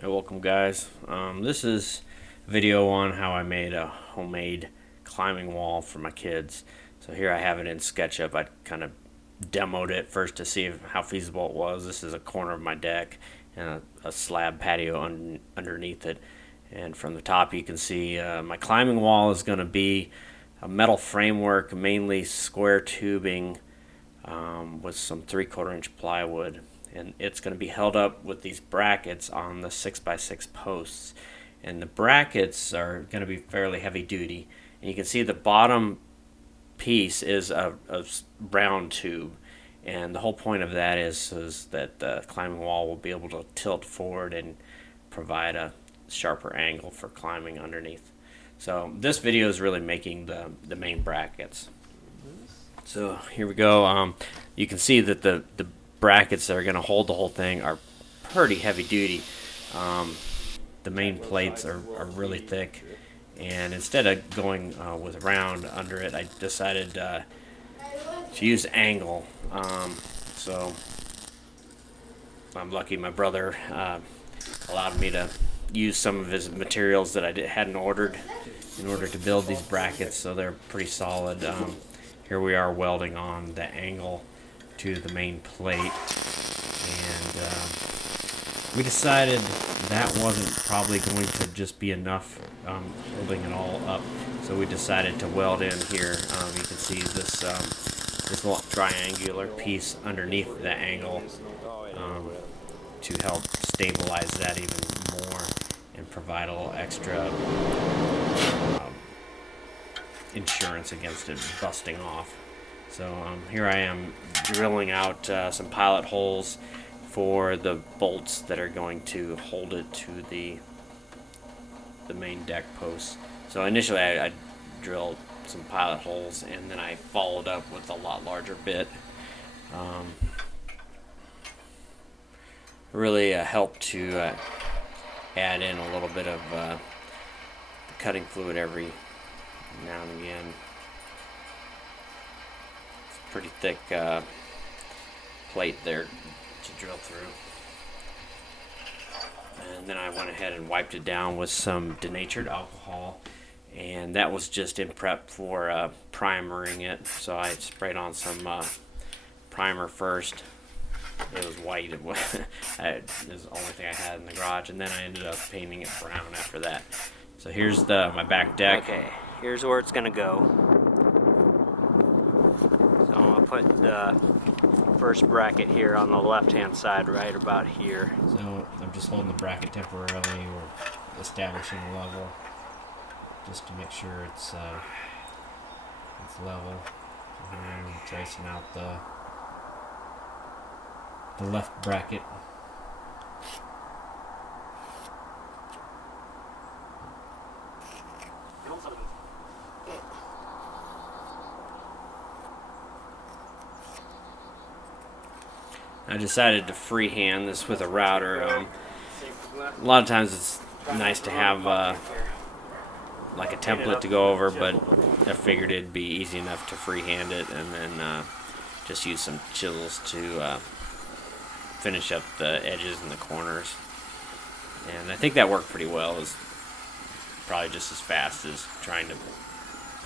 Hey, welcome guys. This is a video on how I made a homemade climbing wall for my kids. So here I have it in SketchUp. I kind of demoed it first to see how feasible it was. This is a corner of my deck and a slab patio underneath it. And from the top you can see my climbing wall is going to be a metal framework, mainly square tubing with some 3/4 inch plywood, and it's going to be held up with these brackets on the 6x6 posts, and the brackets are going to be fairly heavy duty, and you can see the bottom piece is a round tube, and the whole point of that is that the climbing wall will be able to tilt forward and provide a sharper angle for climbing underneath. So this video is really making the main brackets. So here we go. You can see that the brackets that are going to hold the whole thing are pretty heavy duty. The main plates are really thick, and instead of going with round under it, I decided to use angle. So I'm lucky my brother allowed me to use some of his materials that I hadn't ordered in order to build these brackets, so they're pretty solid. Here we are welding on the angle to the main plate, and we decided that wasn't probably going to just be enough holding it all up, so we decided to weld in here. You can see this this little triangular piece underneath the angle to help stabilize that even more and provide a little extra insurance against it busting off. So here I am drilling out some pilot holes for the bolts that are going to hold it to the main deck posts. So initially I drilled some pilot holes, and then I followed up with a lot larger bit. Really helped to add in a little bit of cutting fluid every now and again. It's a pretty thick plate there to drill through. And then I went ahead and wiped it down with some denatured alcohol, and that was just in prep for primering it. So I sprayed on some primer first. It was white. It was the only thing I had in the garage, and then I ended up painting it brown after that. So here's my back deck. Okay, here's where it's gonna go. So I'm gonna put the first bracket here on the left-hand side, right about here. So I'm just holding the bracket temporarily, or establishing a level, just to make sure it's level. So here I'm tracing out the left bracket. I decided to freehand this with a router. A lot of times it's nice to have like a template to go over, but I figured it'd be easy enough to freehand it, and then just use some chisels to finish up the edges and the corners. And I think that worked pretty well. It was probably just as fast as trying to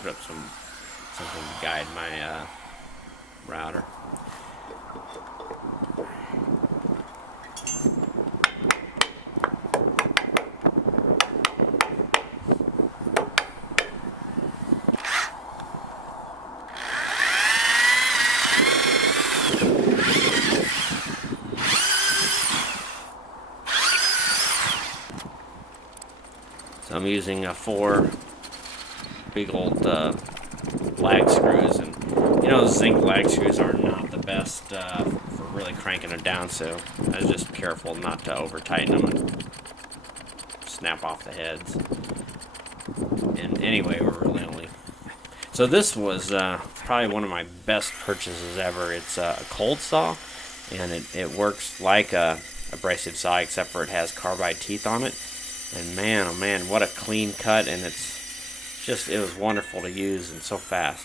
put up something to guide my router. So I'm using 4 big old lag screws, and you know, zinc lag screws are not the best for really cranking them down, so I was just careful not to over tighten them and snap off the heads. And anyway, we're really only... So this was probably one of my best purchases ever. It's a cold saw, and it works like a abrasive saw, except for it has carbide teeth on it. And man, oh man, what a clean cut, and it was wonderful to use and so fast.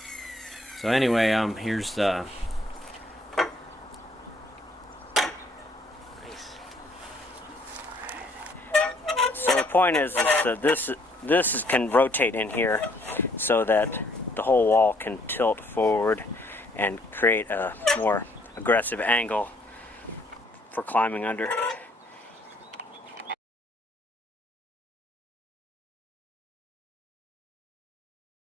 So anyway, here's the nice. point is that this can rotate in here so that the whole wall can tilt forward and create a more aggressive angle for climbing under.